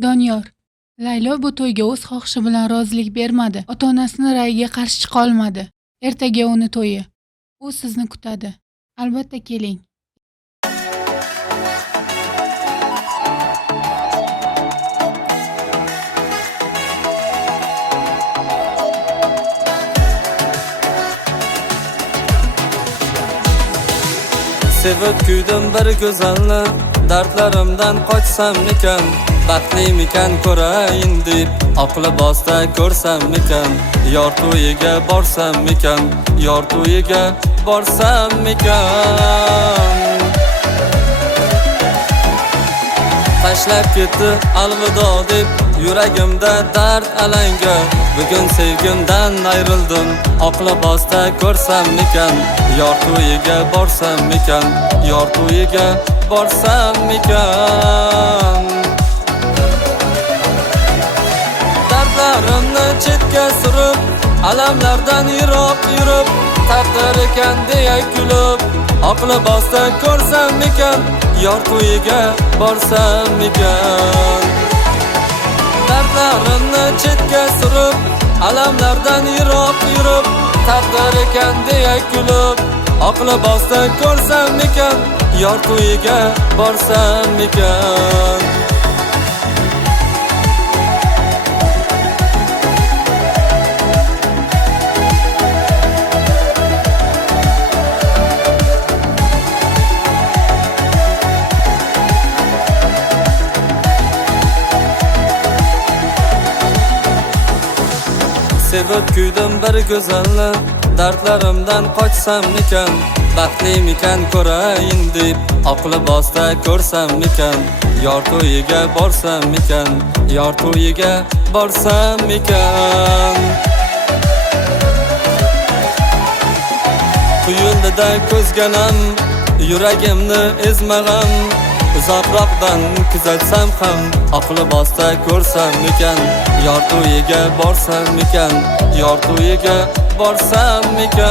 Doniyor. Laylo bu to'yga o'z xohishi bilan rozilik bermadi. Ota-onasining ra'yiga qarshi chiqa olmadi. Ertaga uni to'yi. U sizni kutadi. Albatta keling. Sevib kuydim bir go'zalni, dardlarimdan qochsammikan, baxtlimikan ko'rayin deb oqli bosta ko'rsammikan, yor to'yiga borsammikan, yor to'yiga borsammikan. Tashlab ketdi alvido deb yuragimda dard alanga, bugun sevgimdan ayrildim, oqli bosta ko'rsammikan, yor to'yiga borsammikan, yor to'yiga borsammikan. Dardlarimni chetga surib, alamlardan yiroq yurib, taqdir ekan deya kulib, oqli bosta ko'rsammikan, yor to'yiga borsammikan. Dardlarimni chetga surib, alamlardan yiroq yurib, taqdir ekan deya kulib, oqli bosta ko'rsammikan, yor to'yiga borsammikan. Sevib kuydim bir go'zalni, dardlarimdan qochsammikan, baxtlimikan ko'rayin deb oqli bosta ko'rsammikan, yor to'yiga borsammikan, yor to'yiga borsammikan. Quyuldida ko'zganam, yuragimni ezmag'am, uzoqroqdan kuzatsam ham oqli bosta ko'rsammikan, yor to'yiga borsammikan, yor to'yiga borsammikan.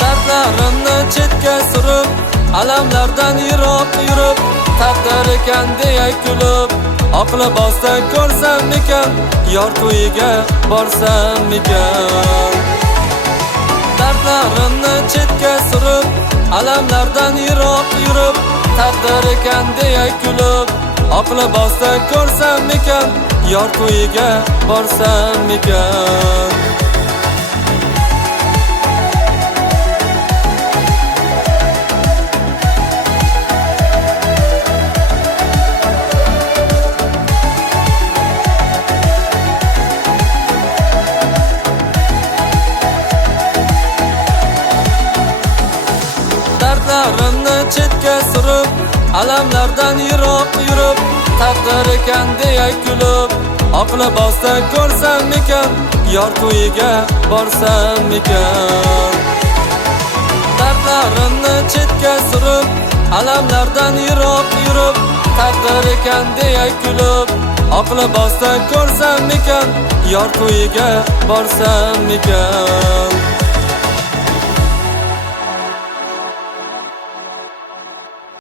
Dardlarimni chetga surib, alamlardan yiroq yurib, taqdir ekan deya kulib, oqli bosta ko'rsammikan, yor to'yiga borsammikan. Dardlarimni chetga surib, alamlardan yiroq yurib, taqdir ekan deya kulib, oqli bosta ko'rsammikan, yor to'yiga borsammikan. Dardlarimni chetga surib, alamlardan yiroq yurib, taqdir ekan deya kulib, oqli bosta ko'rsammikan, yor to'yiga borsammikan. Dardlarimni chetga surib, alamlardan yiroq yurib, taqdir ekan deya kulib, oqli bosta ko'rsammikan, yor to'yiga borsammikan.